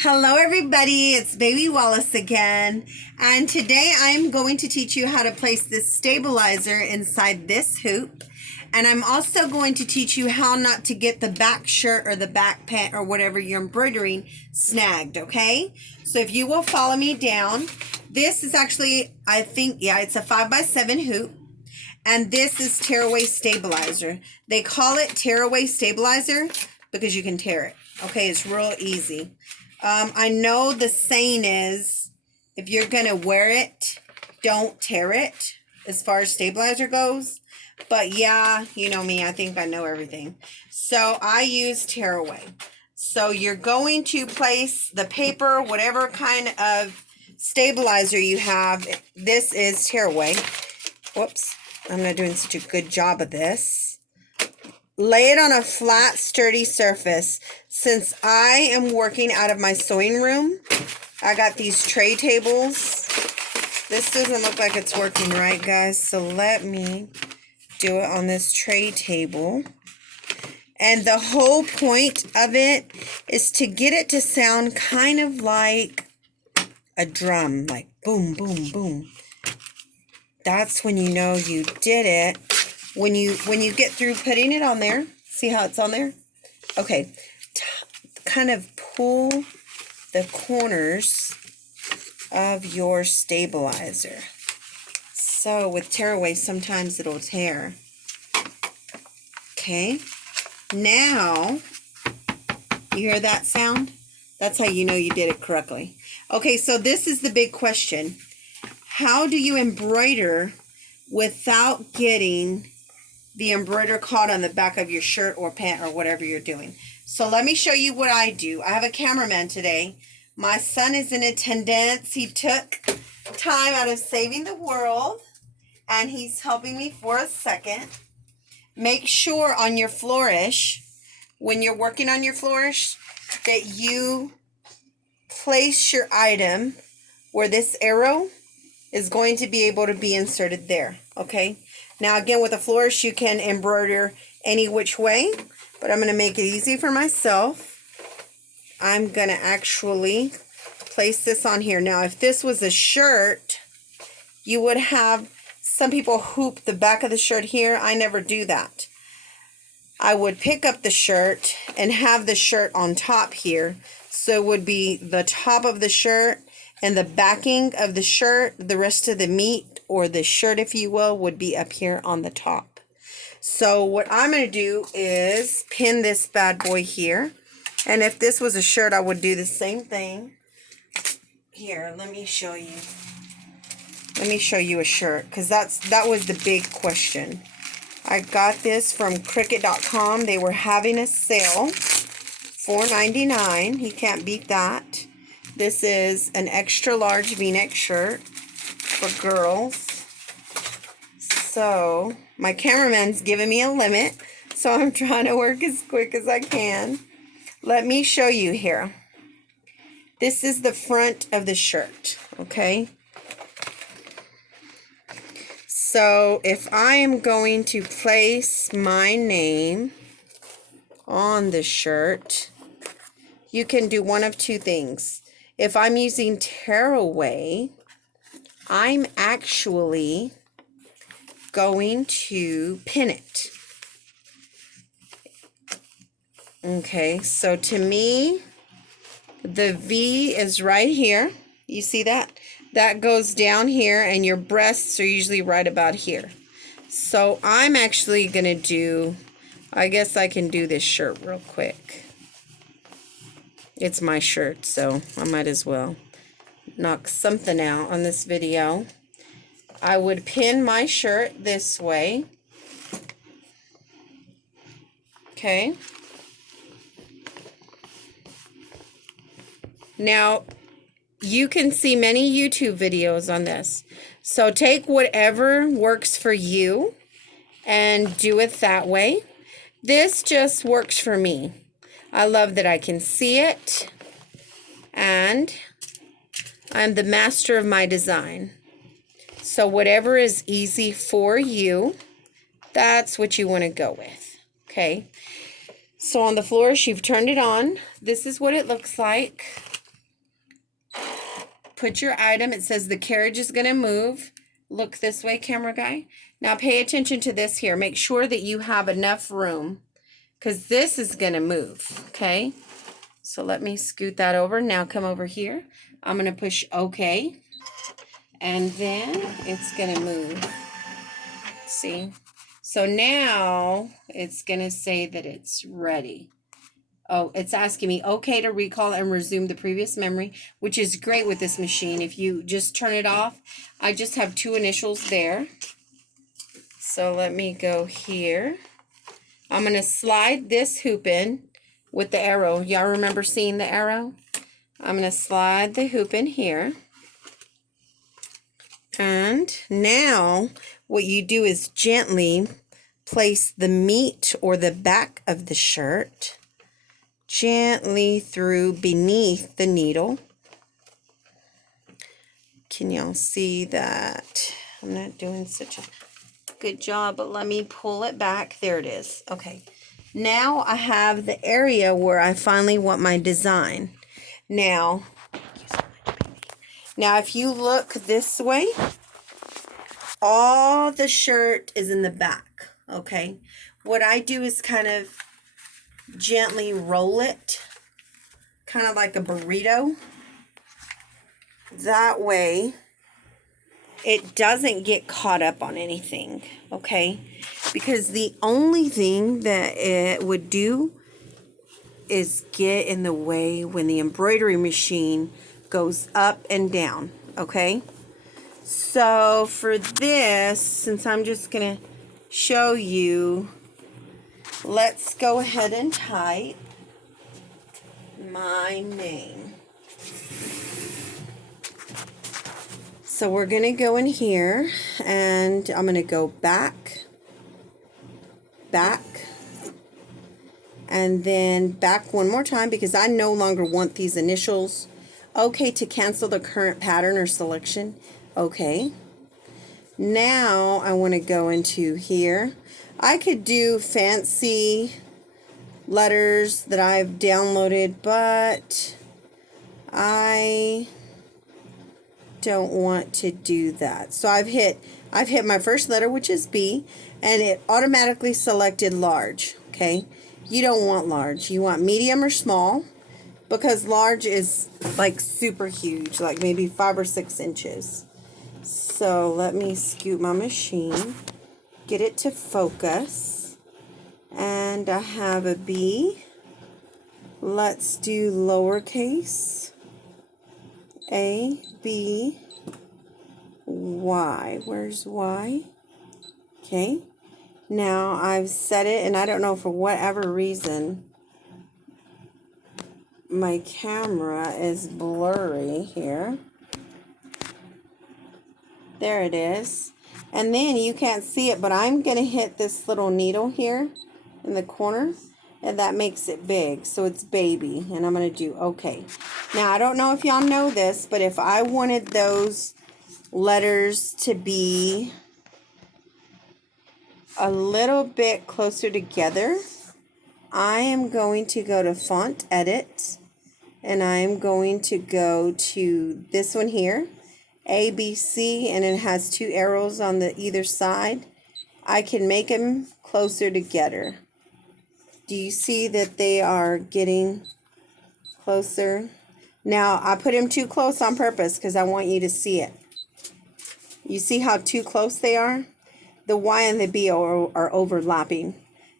Hello everybody, it's Baby Wallace again, and today I'm going to teach you how to place this stabilizer inside this hoop, and I'm also going to teach you how not to get the back shirt or the back pant or whatever you're embroidering snagged, okay? So if you will follow me down, this is actually, it's a 5x7 hoop, and this is tearaway stabilizer. They call it tearaway stabilizer because you can tear it, okay? It's real easy. I know the saying is, if you're going to wear it, don't tear it as far as stabilizer goes. But yeah, you know me, I think I know everything. So I use tearaway. So you're going to place the paper, whatever kind of stabilizer you have. This is tearaway. Whoops, I'm not doing such a good job of this. Lay it on a flat, sturdy surface. Since I am working out of my sewing room, I got these tray tables. This doesn't look like it's working right, guys, so let me do it on this tray table. And the whole point of it is to get it to sound kind of like a drum, like boom, boom, boom. That's when you know you did it. When you get through putting it on there, see how it's on there? Okay, kind of pull the corners of your stabilizer. So with tearaway, sometimes it'll tear. Okay, now, you hear that sound? That's how you know you did it correctly. Okay, so this is the big question. How do you embroider without getting the embroider caught on the back of your shirt or pant or whatever you're doing? So let me show you what I do. I have a cameraman today. My son is in attendance. He took time out of saving the world, and he's helping me for a second. Make sure on your flourish, when you're working on your flourish, that you place your item where this arrow is going to be able to be inserted there, okay? Now again, with a flourish, you can embroider any which way, but I'm going to make it easy for myself. I'm going to actually place this on here. Now, if this was a shirt, you would have, some people hoop the back of the shirt here. I never do that. I would pick up the shirt and have the shirt on top here. So it would be the top of the shirt and the backing of the shirt. The rest of the meat, or the shirt, if you will, would be up here on the top. So what I'm going to do is pin this bad boy here. And if this was a shirt, I would do the same thing. Here, let me show you. Let me show you a shirt, because that was the big question. I got this from Cricut.com. They were having a sale, $4.99. You can't beat that. This is an extra large V-neck shirt for girls. So my cameraman's giving me a limit, so I'm trying to work as quick as I can. Let me show you here. This is the front of the shirt, okay? So if I am going to place my name on the shirt, you can do one of two things. If I'm using tearaway, I'm actually going to pin it. Okay, so to me, the V is right here. You see that? That goes down here, and your breasts are usually right about here. So I'm actually going to do, I guess I can do this shirt real quick. It's my shirt, so I might as well knock something out on this video. I would pin my shirt this way. Okay. Now, you can see many YouTube videos on this. So take whatever works for you and do it that way. This just works for me. I love that I can see it, and I'm the master of my design. So whatever is easy for you, that's what you want to go with. Okay. So on the flourish, you've turned it on. This is what it looks like. put your item. It says the carriage is going to move. Look this way, camera guy. Now pay attention to this here. Make sure that you have enough room because this is going to move, okay? So let me scoot that over. Now come over here. I'm going to push OK. And then it's going to move. See? So now it's going to say that it's ready. Oh, it's asking me, okay, to recall and resume the previous memory, which is great with this machine. If you just turn it off, I just have 2 initials there. So let me go here. I'm going to slide this hoop in with the arrow. Y'all remember seeing the arrow? I'm going to slide the hoop in here. And now what you do is gently place the meat or the back of the shirt gently through beneath the needle. Can y'all see that? I'm not doing such a good job, but let me pull it back. There it is. Okay. Now I have the area where I finally want my design. Now if you look this way, all the shirt is in the back, okay? What I do is kind of gently roll it, kind of like a burrito. That way, it doesn't get caught up on anything, okay? Because the only thing that it would do is get in the way when the embroidery machine goes up and down, okay? So for this, since I'm just going to show you, let's go ahead and type my name. So we're going to go in here and I'm going to go back, and then back one more time because I no longer want these initials. Okay, to cancel the current pattern or selection. Okay. Now I want to go into here. I could do fancy letters that I've downloaded, but I don't want to do that. So I've hit my first letter, which is B, and it automatically selected large. Okay. You don't want large. You want medium or small, because large is like super huge, like maybe 5 or 6 inches. So let me scoot my machine, get it to focus, and I have a B. Let's do lowercase a, B, Y. Where's Y? Okay. Now I've set it, and I don't know, for whatever reason my camera is blurry here. There it is. And then you can't see it, but I'm going to hit this little needle here in the corner, and that makes it big. So it's baby, and I'm going to do okay. Now, I don't know if y'all know this, but if I wanted those letters to be a little bit closer together, I am going to go to Font Edit, and I'm going to go to this one here, ABC, and it has 2 arrows on the either side. I can make them closer together. Do you see that they are getting closer? Now, I put them too close on purpose because I want you to see it. You see how too close they are? The Y and the B are overlapping.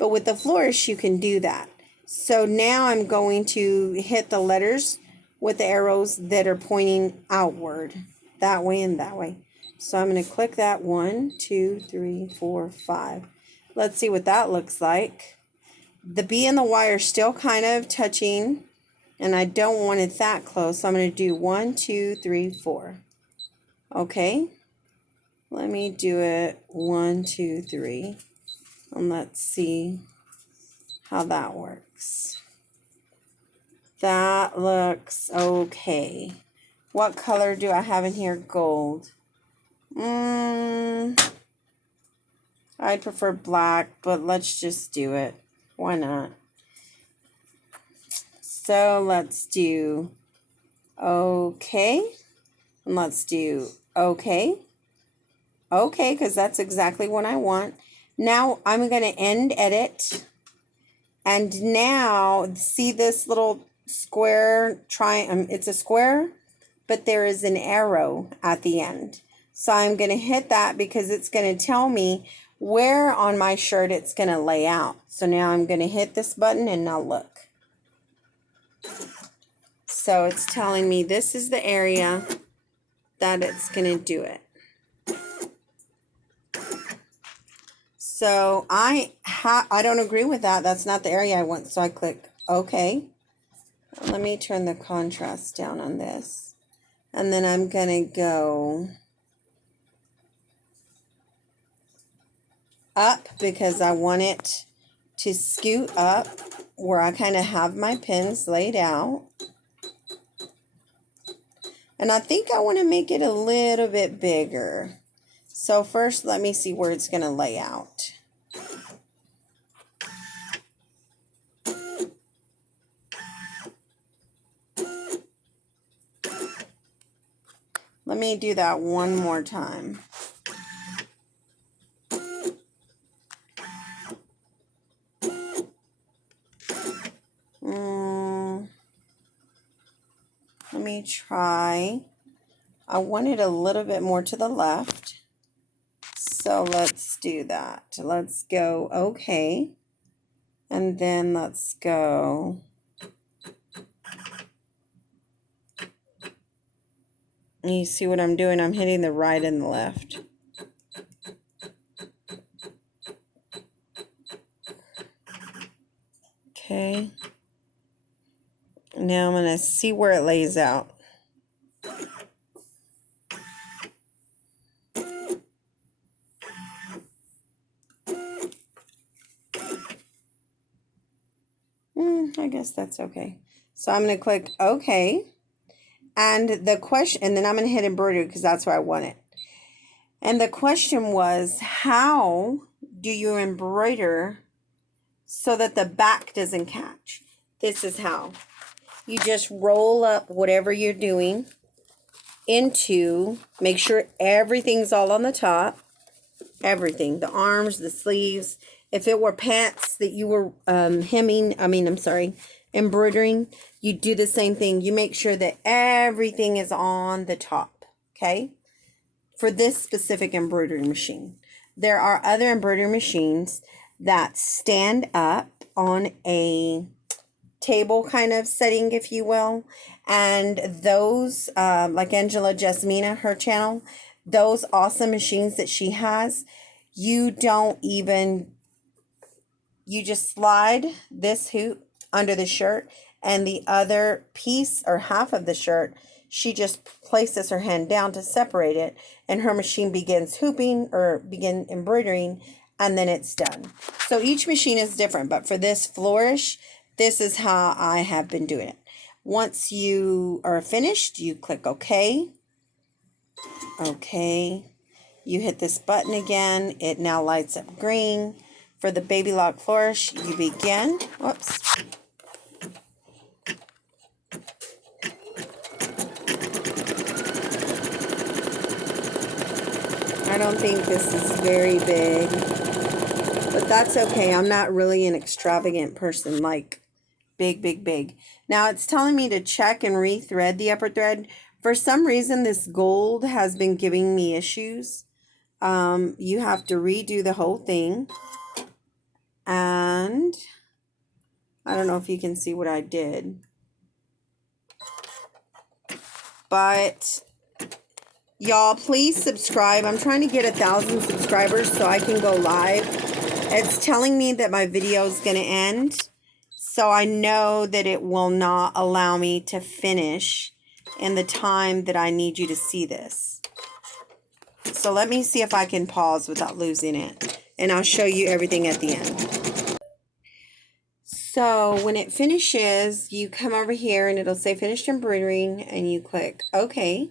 But with the flourish, you can do that. So now I'm going to hit the letters with the arrows that are pointing outward. That way and that way. So I'm going to click that 1, 2, 3, 4, 5. Let's see what that looks like. The B and the Y are still kind of touching, and I don't want it that close. So I'm going to do 1, 2, 3, 4. Okay. Let me do it 1, 2, 3. And let's see how that works. That looks okay. What color do I have in here? Gold. I'd prefer black, but let's just do it. Why not? So let's do okay. And let's do okay. Okay, because that's exactly what I want. Now I'm going to end edit. And now see this little square triangle. It's a square, but there is an arrow at the end. So I'm going to hit that because it's going to tell me where on my shirt it's going to lay out. So now I'm going to hit this button and now look. So it's telling me this is the area that it's going to do it. So I don't agree with that. That's not the area I want. So I click OK. Let me turn the contrast down on this. And then I'm going to go up because I want it to scoot up where I kind of have my pins laid out. And I think I want to make it a little bit bigger. So first, let me see where it's going to lay out. Let me do that one more time. Let me try. I want it a little bit more to the left. So let's do that. Let's go okay. And then let's go. You see what I'm doing? I'm hitting the right and the left. Okay. Now I'm going to see where it lays out. I guess that's okay. So I'm going to click OK. And the question, and then I'm going to hit embroidery because that's where I want it. And the question was, how do you embroider so that the back doesn't catch? This is how. You just roll up whatever you're doing into, make sure everything's all on the top. Everything, the arms, the sleeves. If it were pants that you were embroidering, you do the same thing. You make sure that everything is on the top, okay? For this specific embroidery machine. There are other embroidery machines that stand up on a table kind of setting, if you will. And those, like Angela Jasmina, her channel, those awesome machines that she has, you just slide this hoop under the shirt, and the other piece or half of the shirt, she just places her hand down to separate it, and her machine begins hooping or begin embroidering, and then it's done. So each machine is different, but for this flourish, this is how I have been doing it. Once you are finished, you click OK. Okay. You hit this button again. It now lights up green. For the Baby Lock Flourish, you begin. Whoops. I don't think this is very big, but that's okay. I'm not really an extravagant person like big, big, big. Now it's telling me to check and rethread the upper thread. For some reason, this gold has been giving me issues. You have to redo the whole thing. And I don't know if you can see what I did. But y'all, please subscribe. I'm trying to get 1,000 subscribers so I can go live. It's telling me that my video is going to end. So I know that it will not allow me to finish in the time that I need you to see this. So let me see if I can pause without losing it. And I'll show you everything at the end. So when it finishes, you come over here and it'll say finished embroidering, and you click OK.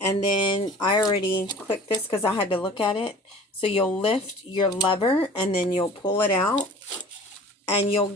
And then I already clicked this because I had to look at it. So you'll lift your lever and then you'll pull it out, and you'll